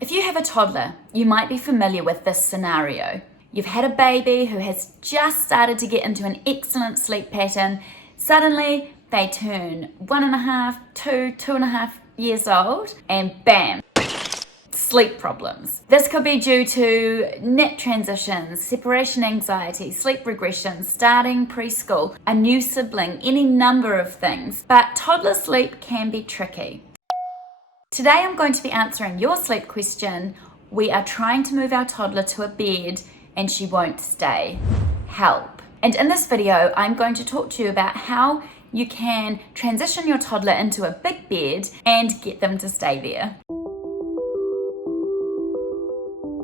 If you have a toddler, you might be familiar with this scenario. You've had a baby who has just started to get into an excellent sleep pattern. Suddenly, they turn 1.5, 2.5 years old, and bam, sleep problems. This could be due to nap transitions, separation anxiety, sleep regressions, starting preschool, a new sibling, any number of things. But toddler sleep can be tricky. Today I'm going to be answering your sleep question. We are trying to move our toddler to a bed and she won't stay. Help. And in this video, I'm going to talk to you about how you can transition your toddler into a big bed and get them to stay there.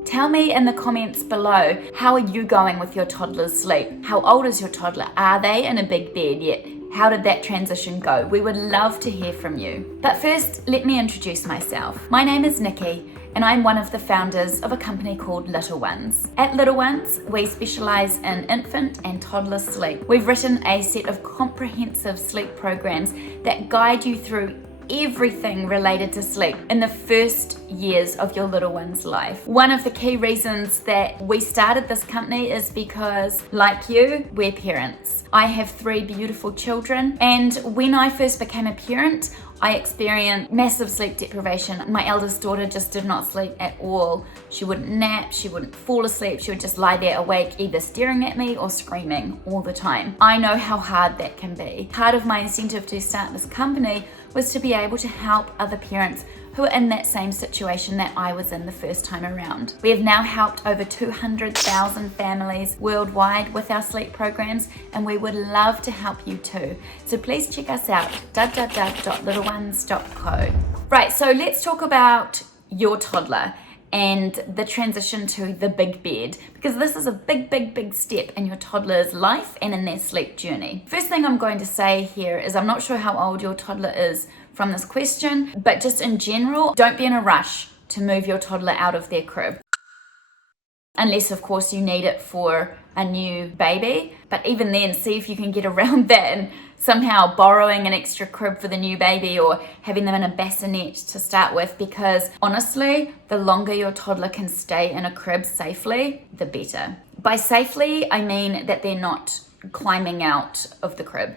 Tell me in the comments below, how are you going with your toddler's sleep? How old is your toddler? Are they in a big bed yet? How did that transition go? We would love to hear from you. But first, let me introduce myself. My name is Nicky, and I'm one of the founders of a company called Little Ones. At Little Ones, we specialize in infant and toddler sleep. We've written a set of comprehensive sleep programs that guide you through everything related to sleep in the first years of your little one's life. One of the key reasons that we started this company is because, like you, we're parents. I have 3 beautiful children, and when I first became a parent, I experienced massive sleep deprivation. My eldest daughter just did not sleep at all. She wouldn't nap, she wouldn't fall asleep, she would just lie there awake, either staring at me or screaming all the time. I know how hard that can be. Part of my incentive to start this company was to be able to help other parents who are in that same situation that I was in the first time around. We have now helped over 200,000 families worldwide with our sleep programs, and we would love to help you too. So please check us out, www.little-ones.co. Right, so let's talk about your toddler and the transition to the big bed, because this is a big step in your toddler's life and in their sleep journey. First thing I'm going to say here is I'm not sure how old your toddler is from this question, but just in general, don't be in a rush to move your toddler out of their crib. Unless, of course, you need it for a new baby. But even then, see if you can get around that and somehow borrowing an extra crib for the new baby or having them in a bassinet to start with, because honestly, the longer your toddler can stay in a crib safely, the better. By safely, I mean that they're not climbing out of the crib,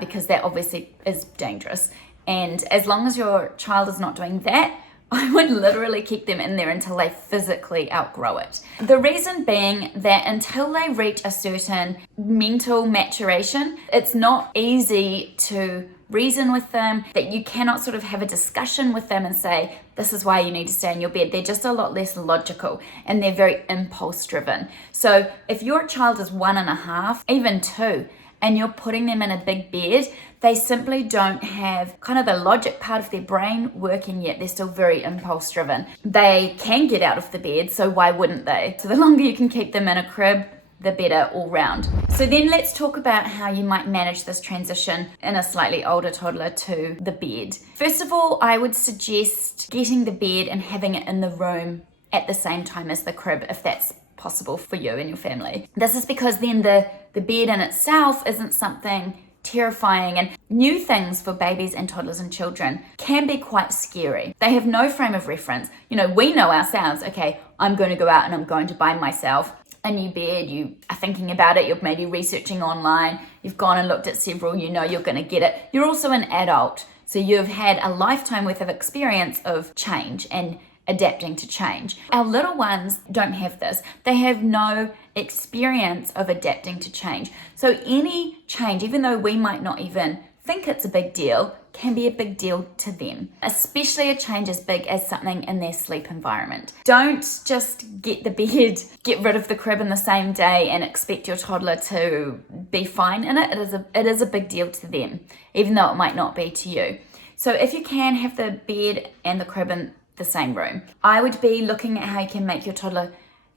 because that obviously is dangerous. And as long as your child is not doing that, I would literally keep them in there until they physically outgrow it. The reason being that until they reach a certain mental maturation, it's not easy to reason with them, that you cannot sort of have a discussion with them and say, this is why you need to stay in your bed. They're just a lot less logical and they're very impulse driven. So if your child is 1.5, even 2, and you're putting them in a big bed, they simply don't have kind of the logic part of their brain working yet. They're still very impulse driven. They can get out of the bed, so why wouldn't they? So the longer you can keep them in a crib, the better all round. So then let's talk about how you might manage this transition in a slightly older toddler to the bed. First of all, I would suggest getting the bed and having it in the room at the same time as the crib, if that's possible for you and your family. This is because then the bed in itself isn't something terrifying, and new things for babies and toddlers and children can be quite scary. They have no frame of reference. You know, we know ourselves, okay, I'm going to go out and I'm going to buy myself a new bed. You are thinking about it, you're maybe researching online, you've gone and looked at several, you know you're going to get it. You're also an adult, so you've had a lifetime worth of experience of change and adapting to change. Our little ones don't have this. They have no experience of adapting to change. So any change, even though we might not even think it's a big deal, can be a big deal to them, especially a change as big as something in their sleep environment. Don't just get the bed, get rid of the crib in the same day and expect your toddler to be fine in it. It is a big deal to them, even though it might not be to you. So if you can have the bed and the crib in the same room, I would be looking at how you can make your toddler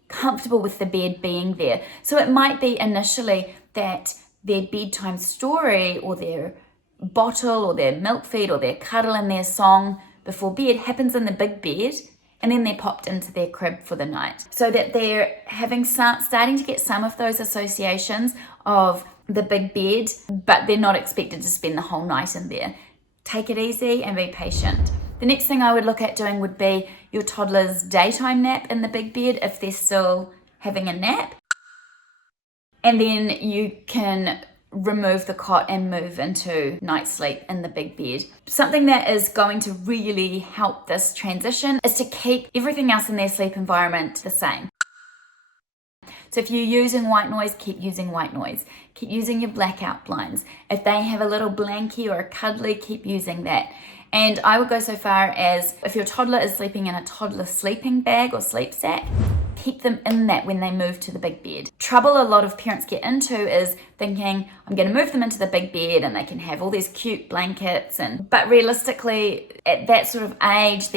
comfortable with the bed being there. So it might be initially that their bedtime story or their bottle or their milk feed or their cuddle and their song before bed happens in the big bed, and then they're popped into their crib for the night, so that they're starting to get some of those associations of the big bed, but they're not expected to spend the whole night in there. Take it easy and be patient. The next thing I would look at doing would be your toddler's daytime nap in the big bed if they're still having a nap. And then you can remove the cot and move into night sleep in the big bed. Something that is going to really help this transition is to keep everything else in their sleep environment the same. So if you're using white noise, keep using white noise. Keep using your blackout blinds. If they have a little blankie or a cuddly, keep using that. And I would go so far as, if your toddler is sleeping in a toddler sleeping bag or sleep sack, keep them in that when they move to the big bed. Trouble a lot of parents get into is thinking, I'm going to move them into the big bed and they can have all these cute blankets, but realistically at that sort of age,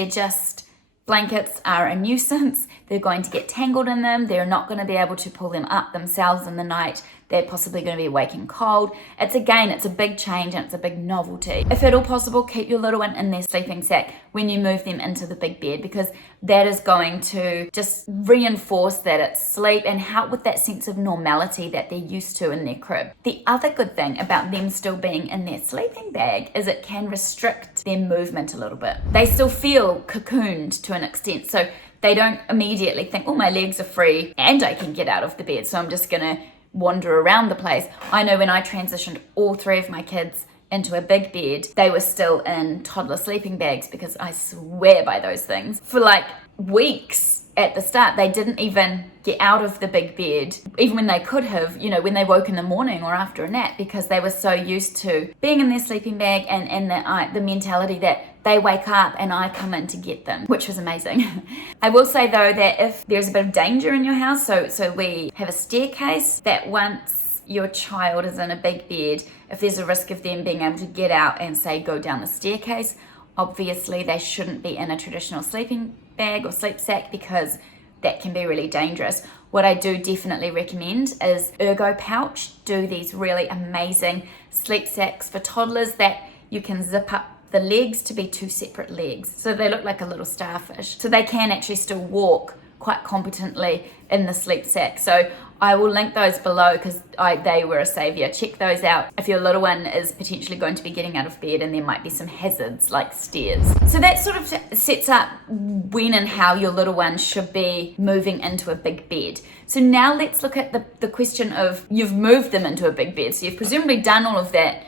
blankets are a nuisance. They're going to get tangled in them. They're not going to be able to pull them up themselves in the night. They're possibly going to be waking cold. It's a big change and it's a big novelty. If at all possible, keep your little one in their sleeping sack when you move them into the big bed, because that is going to just reinforce that it's sleep and help with that sense of normality that they're used to in their crib. The other good thing about them still being in their sleeping bag is it can restrict their movement a little bit. They still feel cocooned to an extent, so they don't immediately think, oh, my legs are free and I can get out of the bed, so I'm just gonna wander around the place. I know when I transitioned all three of my kids into a big bed, they were still in toddler sleeping bags, because I swear by those things. For like weeks at the start, they didn't even get out of the big bed, even when they could have, when they woke in the morning or after a nap, because they were so used to being in their sleeping bag and the mentality that they wake up and I come in to get them, which was amazing. I will say though that if there's a bit of danger in your house, so we have a staircase that once your child is in a big bed, if there's a risk of them being able to get out and say go down the staircase, obviously they shouldn't be in a traditional sleeping bag or sleep sack, because that can be really dangerous. What I do definitely recommend is Ergo Pouch. Do these really amazing sleep sacks for toddlers that you can zip up the legs to be two separate legs, so they look like a little starfish, so they can actually still walk quite competently in the sleep sack. So I will link those below, because they were a savior. Check those out if your little one is potentially going to be getting out of bed and there might be some hazards like stairs. So that sort of sets up when and how your little one should be moving into a big bed. So now let's look at the question of, you've moved them into a big bed, so you've presumably done all of that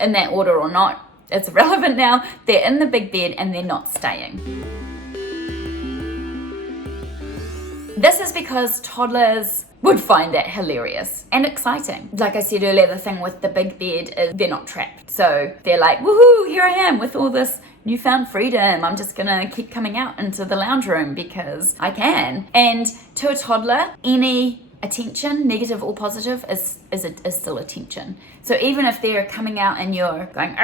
in that order or not. It's irrelevant now. They're in the big bed and they're not staying. This is because toddlers would find that hilarious and exciting. Like I said earlier, the thing with the big bed is they're not trapped. So they're like, woohoo, here I am with all this newfound freedom. I'm just gonna keep coming out into the lounge room because I can. And to a toddler, any attention, negative or positive, is still attention. So even if they're coming out and you're going,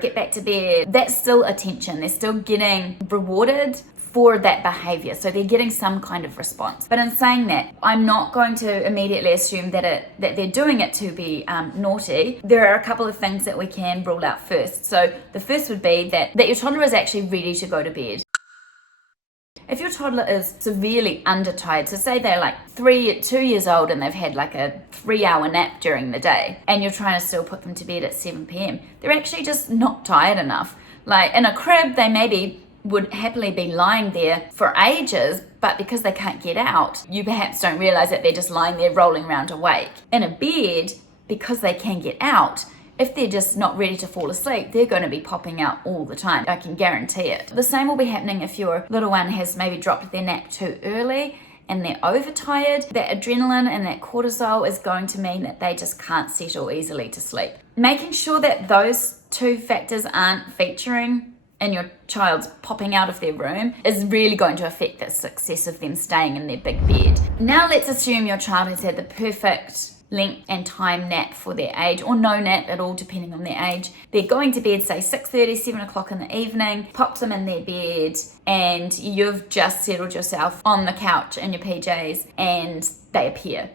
get back to bed, that's still attention. They're still getting rewarded for that behavior. So they're getting some kind of response. But in saying that, I'm not going to immediately assume that they're doing it to be naughty. There are a couple of things that we can rule out first. So the first would be that your toddler is actually ready to go to bed. If your toddler is severely undertired, so say they're like 2 years old and they've had like a 3-hour nap during the day, and you're trying to still put them to bed at 7 p.m, they're actually just not tired enough. Like in a crib, they maybe would happily be lying there for ages, but because they can't get out, you perhaps don't realize that they're just lying there rolling around awake. In a bed, because they can get out, if they're just not ready to fall asleep, they're going to be popping out all the time. I can guarantee it. The same will be happening if your little one has maybe dropped their nap too early and they're overtired. That adrenaline and that cortisol is going to mean that they just can't settle easily to sleep. Making sure that those two factors aren't featuring in your child's popping out of their room is really going to affect the success of them staying in their big bed. Now let's assume your child has had the perfect length and time nap for their age, or no nap at all depending on their age. They're going to bed say 6:30, 7 o'clock in the evening, pop them in their bed, and you've just settled yourself on the couch in your PJs and they appear.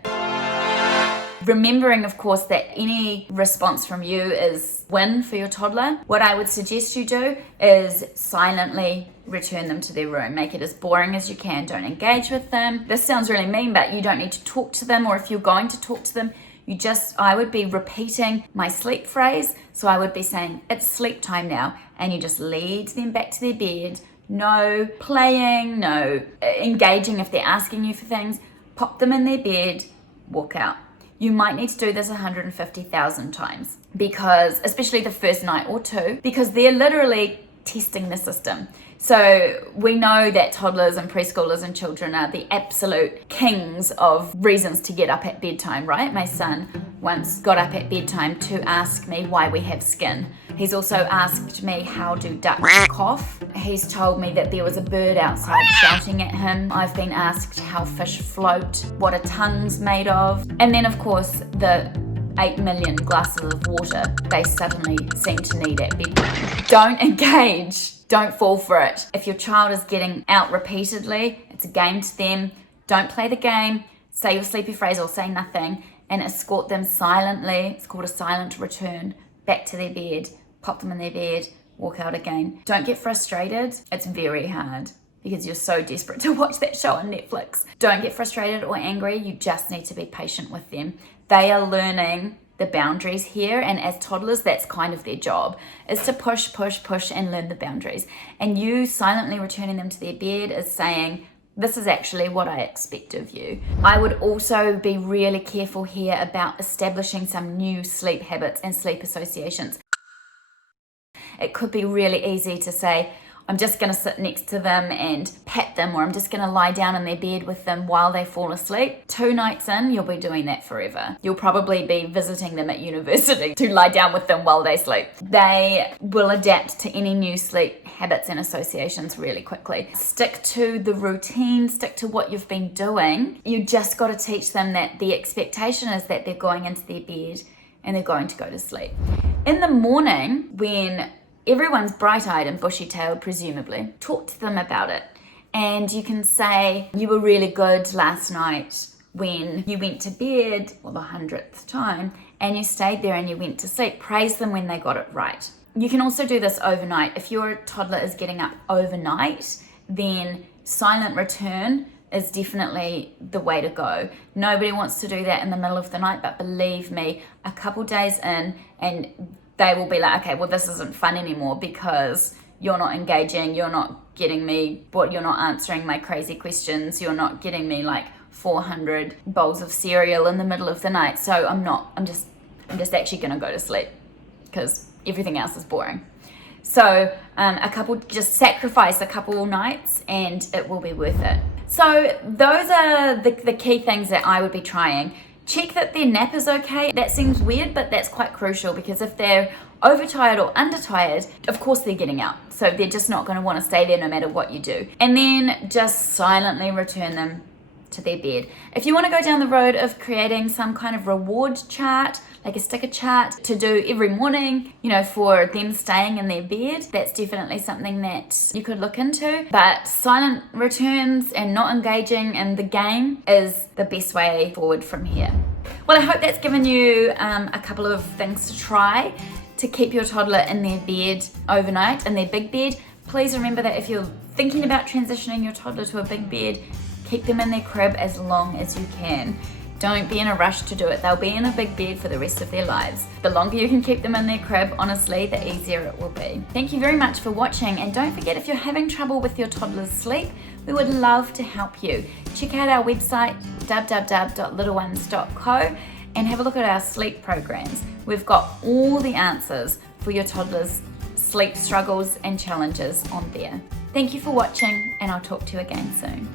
Remembering, of course, that any response from you is win for your toddler. What I would suggest you do is silently return them to their room. Make it as boring as you can. Don't engage with them. This sounds really mean, but you don't need to talk to them, or if you're going to talk to them, I would be repeating my sleep phrase. So I would be saying, it's sleep time now. And you just lead them back to their bed. No playing, no engaging if they're asking you for things. Pop them in their bed, walk out. You might need to do this 150,000 times, because especially the first night or two, because they're literally testing the system. So we know that toddlers and preschoolers and children are the absolute kings of reasons to get up at bedtime, right? My son once got up at bedtime to ask me why we have skin. He's also asked me, how do ducks cough? He's told me that there was a bird outside shouting at him. I've been asked how fish float, what a tongue's made of. And then of course the 8 million glasses of water they suddenly seem to need at bedtime. Don't engage. Don't fall for it. If your child is getting out repeatedly, it's a game to them. Don't play the game. Say your sleepy phrase or say nothing and escort them silently. It's called a silent return back to their bed. Pop them in their bed, walk out again. Don't get frustrated. It's very hard because you're so desperate to watch that show on Netflix. Don't get frustrated or angry. You just need to be patient with them. They are learning the boundaries here, and as toddlers, that's kind of their job, is to push, push, push and learn the boundaries. And you silently returning them to their bed is saying, this is actually what I expect of you. I would also be really careful here about establishing some new sleep habits and sleep associations. It could be really easy to say, I'm just going to sit next to them and pat them, or I'm just going to lie down in their bed with them while they fall asleep. 2 nights in, you'll be doing that forever. You'll probably be visiting them at university to lie down with them while they sleep. They will adapt to any new sleep habits and associations really quickly. Stick to the routine, stick to what you've been doing. You just got to teach them that the expectation is that they're going into their bed and they're going to go to sleep. In the morning, when everyone's bright-eyed and bushy-tailed, presumably, talk to them about it. And you can say, you were really good last night when you went to bed for the 100th time and you stayed there and you went to sleep. Praise them when they got it right. You can also do this overnight. If your toddler is getting up overnight, then silent return is definitely the way to go. Nobody wants to do that in the middle of the night, but believe me, a couple days in and they will be like, okay, well, this isn't fun anymore because you're not engaging, you're not getting me, you're not answering my crazy questions, you're not getting me like 400 bowls of cereal in the middle of the night. So I'm just actually gonna go to sleep because everything else is boring. So just sacrifice a couple nights and it will be worth it. So those are the key things that I would be trying. Check that their nap is okay. That seems weird, but that's quite crucial because if they're overtired or undertired, of course they're getting out. So they're just not going to want to stay there no matter what you do. And then just silently return them to their bed. If you want to go down the road of creating some kind of reward chart, like a sticker chart to do every morning, for them staying in their bed, that's definitely something that you could look into. But silent returns and not engaging in the game is the best way forward from here. Well, I hope that's given you a couple of things to try to keep your toddler in their bed overnight, in their big bed. Please remember that if you're thinking about transitioning your toddler to a big bed, keep them in their crib as long as you can. Don't be in a rush to do it. They'll be in a big bed for the rest of their lives. The longer you can keep them in their crib, honestly, the easier it will be. Thank you very much for watching, and don't forget, if you're having trouble with your toddler's sleep, we would love to help you. Check out our website, www.littlenones.co, and have a look at our sleep programs. We've got all the answers for your toddler's sleep struggles and challenges on there. Thank you for watching, and I'll talk to you again soon.